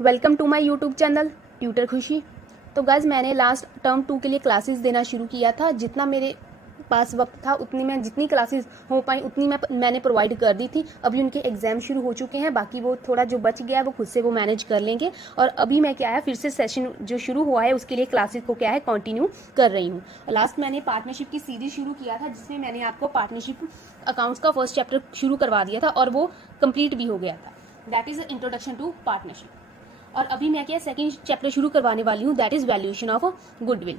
Welcome to my YouTube channel tutor Khushi. तो guys मैंने last term 2 के लिए क्लासेस देना शुरू किया था। जितना मेरे पास वक्त था उतनी मैं जितनी क्लासेस हो पाई उतनी मैंने प्रोवाइड कर दी थी। अभी उनके एग्जाम शुरू हो चुके हैं, बाकी वो थोड़ा जो बच गया है वो खुद से वो मैनेज कर लेंगे। और अभी मैं क्या है फिर से सेशन जो शुरू हुआ है उसके लिए क्लासेस को क्या है कंटिन्यू कर रही हूँ। लास्ट मैंने पार्टनरशिप की सीरीज शुरू किया था जिसमें मैंने आपको पार्टनरशिप अकाउंट्स का फर्स्ट चैप्टर शुरू करवा दिया था और वो कंप्लीट भी हो गया था। That is introduction to partnership. और अभी मैं क्या सेकंड चैप्टर शुरू करवाने वाली हूँ, that is valuation of goodwill.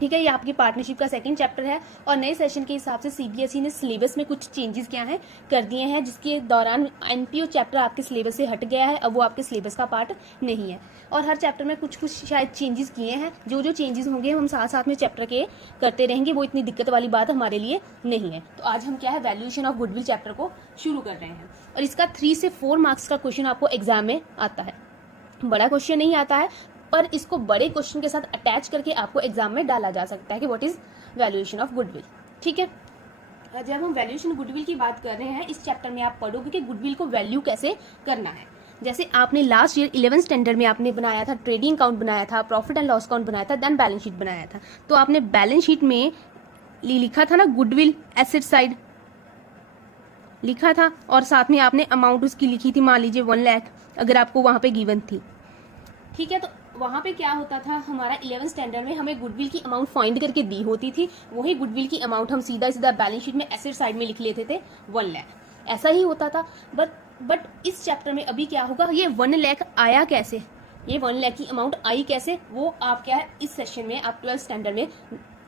ठीक है, ये आपकी पार्टनरशिप का सेकंड चैप्टर है। और नए सेशन के हिसाब से सीबीएसई ने सिलेबस में कुछ चेंजेस क्या है कर दिए हैं, जिसके दौरान एनपीओ चैप्टर आपके सिलेबस से हट गया है। अब वो आपके सिलेबस का पार्ट नहीं है और हर चैप्टर में कुछ कुछ शायद चेंजेस किए हैं। जो जो चेंजेस होंगे हम साथ साथ में चैप्टर के करते रहेंगे, वो इतनी दिक्कत वाली बात हमारे लिए नहीं है। तो आज हम क्या है वैल्यूएशन ऑफ गुडविल चैप्टर को शुरू कर रहे हैं और इसका 3 से 4 मार्क्स का क्वेश्चन आपको एग्जाम में आता है। बड़ा क्वेश्चन नहीं आता है पर इसको बड़े क्वेश्चन के साथ अटैच करके आपको एग्जाम में डाला जा सकता है कि what is valuation of goodwill. ठीक है, जब हम वैल्यूएशन गुडविल की बात कर रहे हैं इस चैप्टर में आप पढ़ोगे कि गुडविल को वैल्यू कैसे करना है। जैसे आपने लास्ट ईयर 11th स्टैंडर्ड में आपने बनाया था ट्रेडिंग अकाउंट बनाया था, प्रॉफिट एंड लॉस अकाउंट बनाया था, देन बैलेंस शीट बनाया था। तो आपने बैलेंस शीट में लिखा था ना गुडविल एसेट साइड लिखा था और साथ में आपने अमाउंट उसकी लिखी थी, मान लीजिए 1 लाख अगर आपको वहां पे गिवन थी। ठीक है, तो वहां पे क्या होता था हमारा 11th स्टैंडर्ड में हमें गुडविल की अमाउंट फाइंड करके दी होती थी। वही गुडविल की अमाउंट हम सीधा सीधा बैलेंस शीट में एसेट साइड में लिख लेते थे 1 लाख, ऐसा ही होता था। बट इस चैप्टर में अभी क्या होगा, ये 1 लाख आया कैसे, ये 1 लाख की अमाउंट आई कैसे, वो आप क्या है इस सेशन में आप 12th स्टैंडर्ड में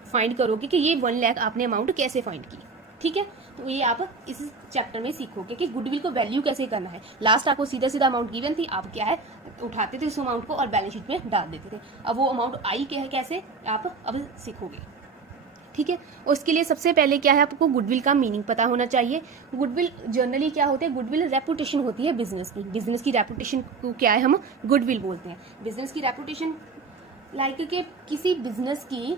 फाइंड करोगे कि ये 1 लाख आपने अमाउंट कैसे फाइंड की। ठीक है, तो ये आप इस चैप्टर में सीखोगे कि गुडविल को वैल्यू कैसे करना है। लास्ट आपको सीधा सीधा अमाउंट गिवन थी, आप क्या है उठाते थे उस अमाउंट को और बैलेंस शीट में डाल देते थे। अब वो अमाउंट आई क्या है कैसे आप अब सीखोगे। ठीक है, उसके लिए सबसे पहले क्या है आपको गुडविल का मीनिंग पता होना चाहिए। गुडविल जनरली क्या होते हैं, गुडविल रेपुटेशन होती है बिजनेस की रेपुटेशन को क्या है हम गुडविल बोलते हैं। बिजनेस की रेपुटेशन लाइक के किसी बिजनेस की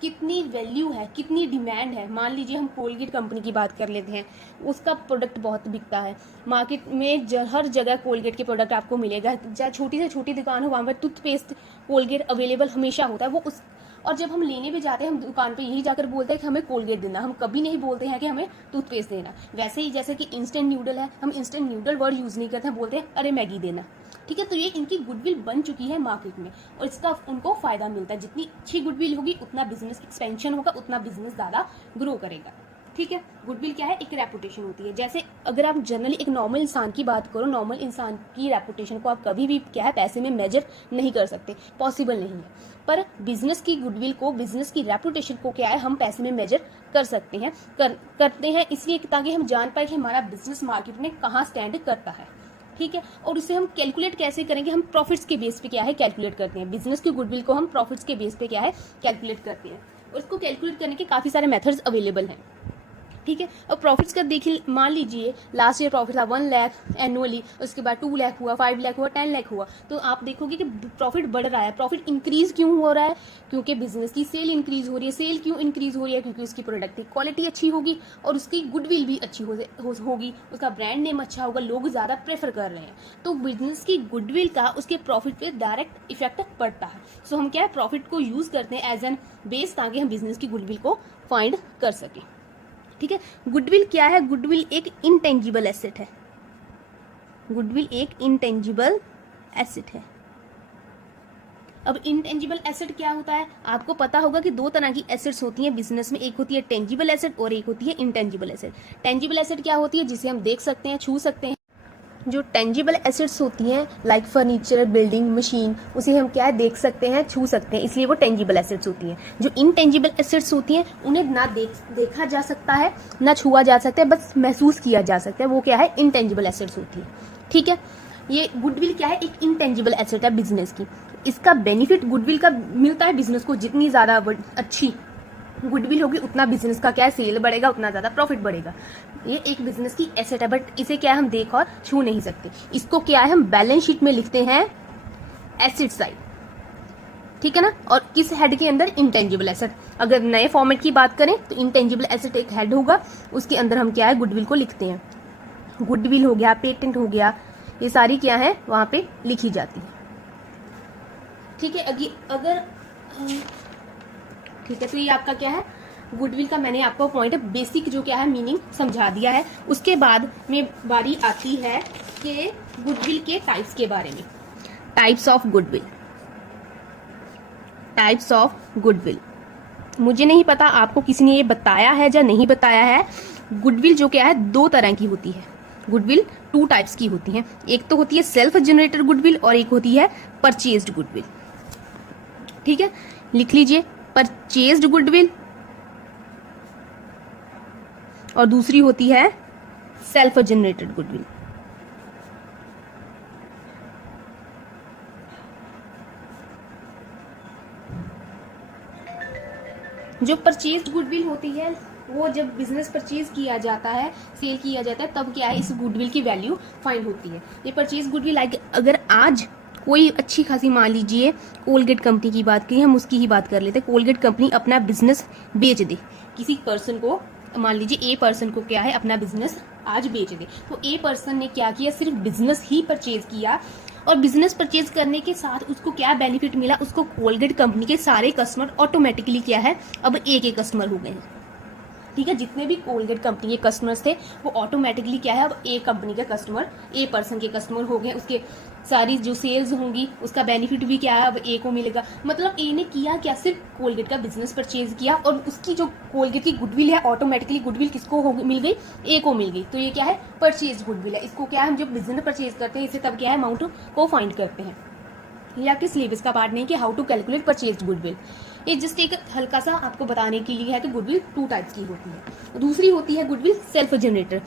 कितनी वैल्यू है, कितनी डिमांड है। मान लीजिए हम कोलगेट कंपनी की बात कर लेते हैं, उसका प्रोडक्ट बहुत बिकता है मार्केट में, हर जगह कोलगेट के प्रोडक्ट आपको मिलेगा। चाहे छोटी से छोटी दुकान हो वहाँ पर टूथपेस्ट कोलगेट अवेलेबल हमेशा होता है। वो उस और जब हम लेने भी जाते हैं हम दुकान पे यही जाकर बोलते हैं कि हमें कोलगेट देना, हम कभी नहीं बोलते हैं कि हमें टूथपेस्ट देना। वैसे ही जैसे कि इंस्टेंट न्यूडल है, हम इंस्टेंट न्यूडल वर्ड यूज नहीं करते हैं, बोलते हैं अरे मैगी देना। ठीक है, तो ये इनकी गुडविल बन चुकी है मार्केट में और इसका उनको फायदा मिलता है। जितनी अच्छी गुडविल होगी उतना बिजनेस एक्सपेंशन होगा, उतना बिजनेस ज्यादा ग्रो करेगा। ठीक है, गुडविल क्या है एक रेपुटेशन होती है। जैसे अगर आप जनरली एक नॉर्मल इंसान की बात करो, नॉर्मल इंसान की रेपुटेशन को आप कभी भी क्या है पैसे में मेजर नहीं कर सकते, पॉसिबल नहीं है। पर बिजनेस की गुडविल को, बिजनेस की रेपुटेशन को क्या है हम पैसे में मेजर कर सकते हैं, करते हैं इसलिए ताकि हम जान पाए कि हमारा बिजनेस मार्केट में कहाँ स्टैंड करता है। ठीक है, और उसे हम कैलकुलेट कैसे करेंगे, हम प्रॉफिट्स के बेस पे क्या है कैलकुलेट करते हैं। बिजनेस की गुडविल को हम प्रॉफिट्स के बेस पे क्या है कैलकुलेट करते हैं और इसको कैलकुलेट करने के काफी सारे मेथड्स अवेलेबल हैं। ठीक है, और प्रॉफिट्स का देखिए, मान लीजिए लास्ट ईयर प्रॉफिट था 1 लाख एनुअली, उसके बाद 2 लाख हुआ, 5 लाख हुआ, 10 लाख हुआ, तो आप देखोगे कि प्रॉफिट बढ़ रहा है। प्रॉफिट इंक्रीज क्यों हो रहा है, क्योंकि बिजनेस की सेल इंक्रीज हो रही है। सेल क्यों इंक्रीज हो रही है, क्योंकि उसकी प्रोडक्ट की क्वालिटी अच्छी होगी और उसकी गुडविल भी अच्छी होगी, उसका ब्रांड नेम अच्छा होगा, लोग ज्यादा प्रेफर कर रहे हैं। तो बिजनेस की गुडविल का उसके प्रॉफिट पे डायरेक्ट इफेक्ट पड़ता है। सो हम क्या है प्रॉफिट को यूज करते हैं एज एन बेस ताकि हम बिजनेस की गुडविल को फाइंड कर सकें। ठीक है, गुडविल क्या है, गुडविल एक इनटेंजिबल एसेट है। गुडविल एक इनटेंजिबल एसेट है। अब इनटेंजिबल एसेट क्या होता है, आपको पता होगा कि 2 तरह की एसेट्स होती हैं बिजनेस में, एक होती है टेंजिबल एसेट और एक होती है इनटेंजिबल एसेट। टेंजिबल एसेट क्या होती है, जिसे हम देख सकते हैं, छू सकते हैं। जो टेंजिबल एसेट्स होती हैं लाइक फर्नीचर, बिल्डिंग, मशीन, उसे हम क्या है देख सकते हैं, छू सकते हैं, इसलिए वो टेंजिबल एसेट्स होती हैं। जो इनटेंजिबल एसेट्स होती हैं उन्हें ना देखा जा सकता है, ना छुआ जा सकता है, बस महसूस किया जा सकता है, वो क्या है इनटेंजिबल एसेट्स होती है। ठीक है, ये गुडविल क्या है एक इनटेंजिबल एसेट है बिजनेस की। इसका बेनिफिट गुडविल का मिलता है बिजनेस को, जितनी ज्यादा अच्छी गुडविल होगी उतना बिजनेस का क्या है सेल बढ़ेगा, उतना ज्यादा प्रॉफिट बढ़ेगा। ये एक बिजनेस की एसेट है, बट इसे क्या है हम देख और छू नहीं सकते। इसको क्या है हम बैलेंस शीट में लिखते हैं एसेट साइड। ठीक है ना, और किस हेड के अंदर इंटेंजिबल एसेट। अगर नए फॉर्मेट की बात करें तो इंटेंजिबल एसेट एक हेड होगा, उसके अंदर हम क्या है गुडविल को लिखते हैं। गुडविल हो गया, पेटेंट हो गया, ये सारी क्या है वहाँ पे लिखी जाती है। ठीक है, अगर ठीक है, तो ये आपका क्या है गुडविल का मैंने आपको पॉइंट बेसिक जो क्या है मीनिंग समझा दिया है। उसके बाद में बारी आती है कि गुडविल के टाइप्स के बारे में। Types of goodwill, types of goodwill. मुझे नहीं पता आपको किसी ने ये बताया है या नहीं बताया है। गुडविल जो क्या है दो तरह की होती है। गुडविल टू टाइप्स की होती है। एक तो होती है सेल्फ जनरेटेड गुडविल और एक होती है परचेज्ड गुडविल। ठीक है, लिख लीजिए परचेज्ड गुडविल और दूसरी होती है सेल्फ जनरेटेड गुडविल। जो परचेज्ड गुडविल होती है वो जब बिजनेस परचेज किया जाता है, सेल किया जाता है, तब क्या है इस गुडविल की वैल्यू फाइंड होती है। ये परचेज गुडविल अगर आज कोई अच्छी खासी मान लीजिए कोलगेट कंपनी की बात करें, हम उसकी ही बात कर लेते हैं। कोलगेट कंपनी अपना बिजनेस बेच दे किसी पर्सन को, मान लीजिए ए पर्सन को क्या है अपना बिजनेस आज बेच दे, तो ए पर्सन ने क्या किया सिर्फ बिजनेस ही परचेज किया और बिजनेस परचेज करने के साथ उसको क्या बेनिफिट मिला, उसको कोलगेट कंपनी के सारे कस्टमर ऑटोमेटिकली क्या है अब एक कस्टमर हो गए हैं। ठीक है, जितने भी कोलगेट कंपनी के कस्टमर्स थे वो ऑटोमेटिकली क्या है अब ए कंपनी के कस्टमर, ए पर्सन के कस्टमर हो गए। उसके सारी जो सेल्स होंगी उसका बेनिफिट भी क्या है अब ए को मिलेगा। मतलब ए ने किया क्या, सिर्फ कोलगेट का बिजनेस परचेज किया और उसकी जो कोलगेट की गुडविल है ऑटोमेटिकली गुडविल किसको मिल गई, ए को मिल गई। तो ये क्या है परचेज गुडविल है। इसको क्या है हम जब बिजनेस परचेज करते हैं इसे तब क्या है अमाउंट को फाइंड करते हैं। ये आपके सिलेबस का पार्ट नहीं कि how to calculate purchase goodwill. ये जस्ट एक हल्का सा आपको बताने के लिए है कि गुडविल टू टाइप्स की होती है। दूसरी होती है गुडविल सेल्फ जनरेटर।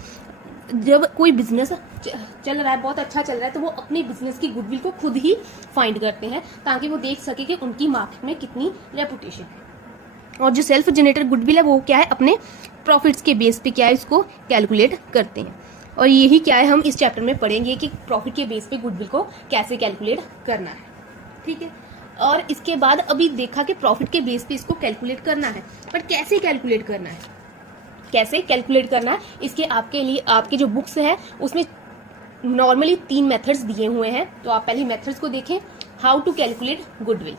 जब कोई बिजनेस चल रहा है, बहुत अच्छा चल रहा है, तो वो अपने बिजनेस की गुडविल को खुद ही फाइंड करते हैं ताकि वो देख सके कि उनकी मार्केट में कितनी रेपुटेशन है। और जो सेल्फ जनरेटर गुडविल है वो क्या है अपने प्रॉफिट्स के बेस पे क्या है इसको कैलकुलेट करते हैं। और यही क्या है हम इस चैप्टर में पढ़ेंगे कि प्रॉफिट के बेस पे गुडविल को कैसे कैलकुलेट करना है। ठीक है, और इसके बाद अभी देखा कि प्रॉफिट के बेस पे इसको कैलकुलेट करना है, पर कैसे कैलकुलेट करना है, कैसे कैलकुलेट करना है इसके आपके लिए आपके जो बुक्स है उसमें नॉर्मली 3 मेथड्स दिए हुए हैं। तो आप पहले मेथड्स को देखें। How to calculate goodwill,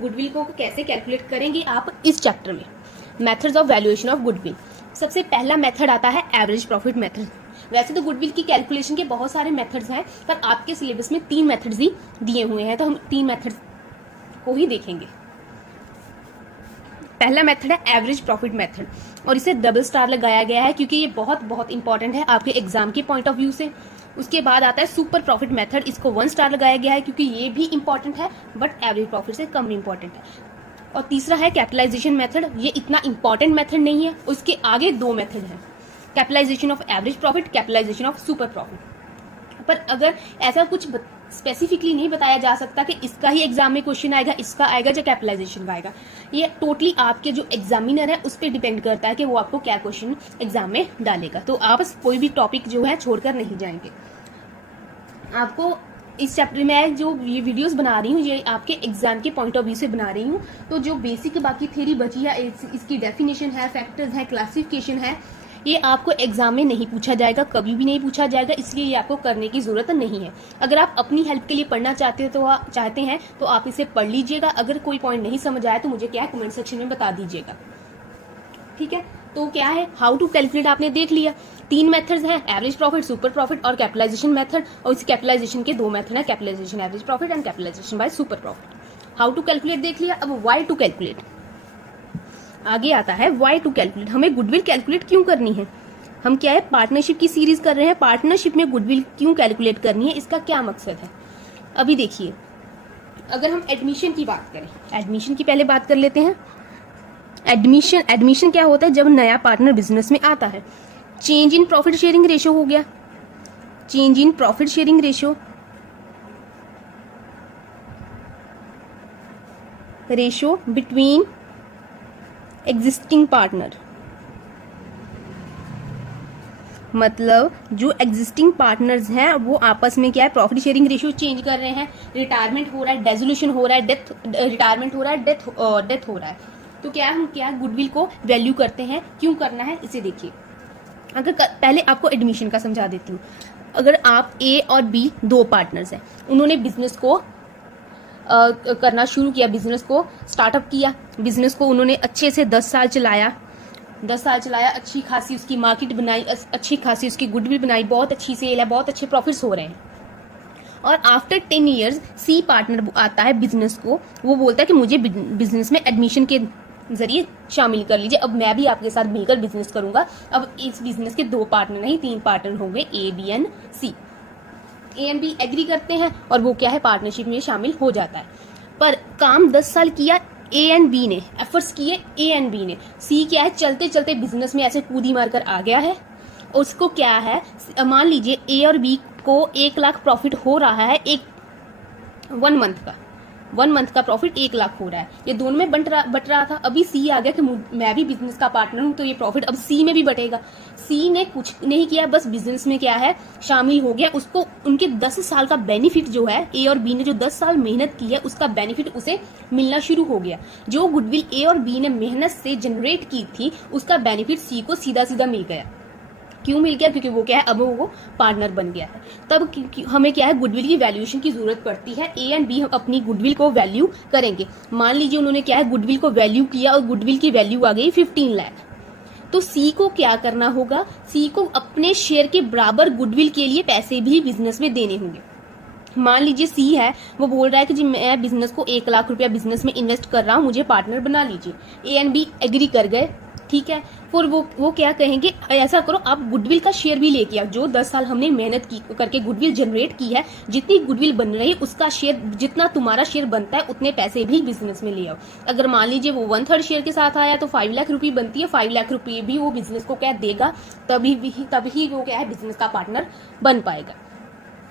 goodwill को कैसे कैलकुलेट करेंगे आप इस चैप्टर में। Methods of valuation of goodwill. सबसे पहला मेथड आता है एवरेज प्रॉफिट मेथड। वैसे तो गुडविल की कैलकुलेशन के बहुत सारे मेथड्स हैं, पर आपके सिलेबस में 3 मेथड्स ही दिए हुए हैं, तो हम 3 मेथड्स को ही देखेंगे। पहला मेथड है एवरेज प्रॉफिट मेथड और इसे डबल स्टार लगाया गया है क्योंकि ये बहुत बहुत इंपॉर्टेंट है आपके एग्जाम के पॉइंट ऑफ व्यू से। उसके बाद आता है सुपर प्रॉफिट मेथड, इसको 1 स्टार लगाया गया है क्योंकि ये भी इंपॉर्टेंट है बट एवरेज प्रॉफिट से कम इंपॉर्टेंट है। और तीसरा है कैपिटलाइजेशन मेथड, ये इतना इंपॉर्टेंट मेथड नहीं है, उसके आगे 2 मेथड है, capitalisation of average profit, capitalisation of super profit. पर अगर ऐसा कुछ स्पेसिफिकली नहीं बताया जा सकता कि इसका ही एग्जाम में क्वेश्चन आएगा, इसका आएगा या कैपिटलाइजेशन का आएगा। ये टोटली आपके जो एग्जामिनर है उस पर डिपेंड करता है कि वो आपको क्या क्वेश्चन एग्जाम में डालेगा। तो आप कोई भी टॉपिक जो है छोड़कर नहीं जाएंगे। आपको इस चैप्टर में जो ये वीडियोस बना रही हूँ ये आपके एग्जाम के पॉइंट ऑफ व्यू से बना रही हूँ। तो जो बेसिक बाकी थ्योरी बची है, इसकी डेफिनेशन है, फैक्टर्स है, क्लासिफिकेशन है, ये आपको एग्जाम में नहीं पूछा जाएगा, कभी भी नहीं पूछा जाएगा, इसलिए ये आपको करने की जरूरत नहीं है। अगर आप अपनी हेल्प के लिए पढ़ना चाहते हैं तो आप इसे पढ़ लीजिएगा। अगर कोई पॉइंट नहीं समझ आया तो मुझे क्या है कमेंट सेक्शन में बता दीजिएगा। ठीक है, तो क्या है हाउ टू कैलकुलेट आपने देख लिया। 3 मेथड्स हैं, एवरेज प्रॉफिट, सुपर प्रॉफिट और कैपिटलाइजेशन मेथड। और इस कैपिटलाइजेशन के 2 मेथड है, capitalisation average profit and capitalisation by super profit. How to calculate देख लिया, अब व्हाई टू कैलकुलेट आगे आता है। व्हाई टू कैलकुलेट, हमें गुडविल कैलकुलेट क्यों करनी है। हम क्या है पार्टनरशिप की सीरीज कर रहे हैं, पार्टनरशिप में गुडविल क्यों कैलकुलेट करनी है, इसका क्या मकसद है। अभी देखिए, अगर हम एडमिशन की बात करें, एडमिशन की पहले बात कर लेते हैं। एडमिशन क्या होता है, जब नया पार्टनर बिजनेस में आता है। Change in profit sharing ratio हो गया, change in profit sharing ratio between existing partner. मतलब जो एग्जिस्टिंग पार्टनर्स हैं वो आपस में क्या है प्रॉफिट शेयरिंग रेशियो चेंज कर रहे हैं। रिटायरमेंट हो रहा है, डेजोल्यूशन हो रहा है, रिटायरमेंट हो रहा है, डेथ हो रहा है, तो क्या हम क्या गुडविल को वैल्यू करते हैं। क्यों करना है इसे देखिए। अगर पहले आपको एडमिशन का समझा देती हूँ। अगर आप ए और बी दो पार्टनर्स हैं, उन्होंने बिजनेस को करना शुरू किया, बिजनेस को स्टार्टअप किया, बिजनेस को उन्होंने अच्छे से 10 साल चलाया, अच्छी खासी उसकी मार्केट बनाई, अच्छी खासी उसकी गुडविल बनाई, बहुत अच्छी सेल है, बहुत अच्छे प्रॉफिट्स हो रहे हैं। और आफ्टर 10 ईयर्स सी पार्टनर आता है बिजनेस को, वो बोलता है कि मुझे बिजनेस में एडमिशन के जरिए शामिल कर लीजिए, अब मैं भी आपके साथ मिलकर बिजनेस करूंगा। अब इस बिजनेस के 2 पार्टनर नहीं 3 पार्टनर हो गए, A B and C. A and B agree करते हैं और वो क्या है पार्टनरशिप में शामिल हो जाता है। पर काम 10 साल किया ए एंड बी ने, एफर्ट्स किए ए एंड बी ने, सी क्या है चलते चलते बिजनेस में ऐसे कूदी मारकर आ गया है। उसको क्या है, मान लीजिए ए और बी को 1 लाख प्रॉफिट हो रहा है, एक 1 मंथ का प्रॉफिट 1 लाख हो रहा है, ये दोनों में बट रहा था। अभी सी आ गया कि मैं भी बिजनेस का पार्टनर हूं, तो ये प्रॉफिट अब सी में भी बटेगा। सी ने कुछ नहीं किया, बस बिजनेस में क्या है शामिल हो गया। उसको उनके 10 साल का बेनिफिट जो है, ए और बी ने जो 10 साल मेहनत की है उसका बेनिफिट उसे मिलना शुरू हो गया। जो गुडविल ए और बी ने मेहनत से जनरेट की थी उसका बेनिफिट सी को सीधा सीधा मिल गया। क्यों मिल गया? क्योंकि वो क्या है अब वो पार्टनर बन गया है। तब हमें क्या है गुडविल की वैल्यूएशन की जरूरत पड़ती है। ए एंड बी हम अपनी गुडविल को वैल्यू करेंगे। मान लीजिए उन्होंने क्या है गुडविल को वैल्यू किया और गुडविल की वैल्यू आ गई 15 लाख। तो सी को क्या करना होगा, सी को अपने शेयर के बराबर गुडविल के लिए पैसे भी बिजनेस में देने होंगे। मान लीजिए सी है, वो बोल रहा है कि जी मैं बिजनेस को 1 लाख रुपया बिजनेस में इन्वेस्ट कर रहा हूँ, मुझे पार्टनर बना लीजिए। ए एंड बी एग्री कर गए, ठीक है। फिर वो क्या कहेंगे, ऐसा करो आप गुडविल का शेयर भी लेके आओ। जो 10 साल हमने मेहनत की करके गुडविल जनरेट की है, जितनी गुडविल बन रही है उसका शेयर, जितना तुम्हारा शेयर बनता है उतने पैसे भी बिजनेस में ले आओ। अगर मान लीजिए वो 1/3 शेयर के साथ आया तो 5 लाख रुपये बनती है। 5 लाख रुपये भी वो बिजनेस को क्या देगा, तभी वो क्या है बिजनेस का पार्टनर बन पाएगा।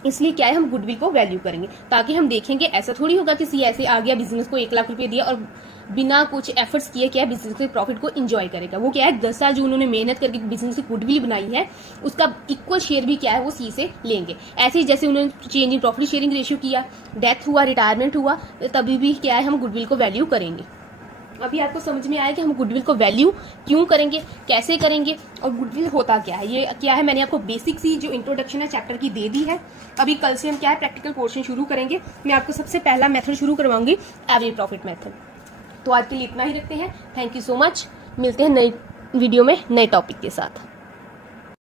इसलिए क्या है हम गुडविल को वैल्यू करेंगे, ताकि हम देखेंगे ऐसा थोड़ी होगा कि सी ऐसे आ गया बिजनेस को 1 लाख रुपए दिया और बिना कुछ एफर्ट्स किए क्या है बिजनेस के प्रॉफिट को एंजॉय करेगा। वो क्या है 10 साल जो उन्होंने मेहनत करके बिजनेस की गुडविल बनाई है उसका इक्वल शेयर भी क्या है वो सी से लेंगे। ऐसे ही जैसे उन्होंने change in profit sharing ratio किया, डेथ हुआ, रिटायरमेंट हुआ, तभी भी क्या है हम गुडविल को वैल्यू करेंगे। अभी आपको समझ में आया कि हम गुडविल को वैल्यू क्यों करेंगे, कैसे करेंगे और गुडविल होता क्या है। ये क्या है मैंने आपको बेसिक सी जो इंट्रोडक्शन है चैप्टर की दे दी है। अभी कल से हम क्या है प्रैक्टिकल पोर्शन शुरू करेंगे। मैं आपको सबसे पहला मेथड शुरू करवाऊंगी, एवरेज प्रॉफिट मेथड। तो आज के लिए इतना ही रखते हैं। Thank you so much. मिलते हैं नई वीडियो में नए टॉपिक के साथ।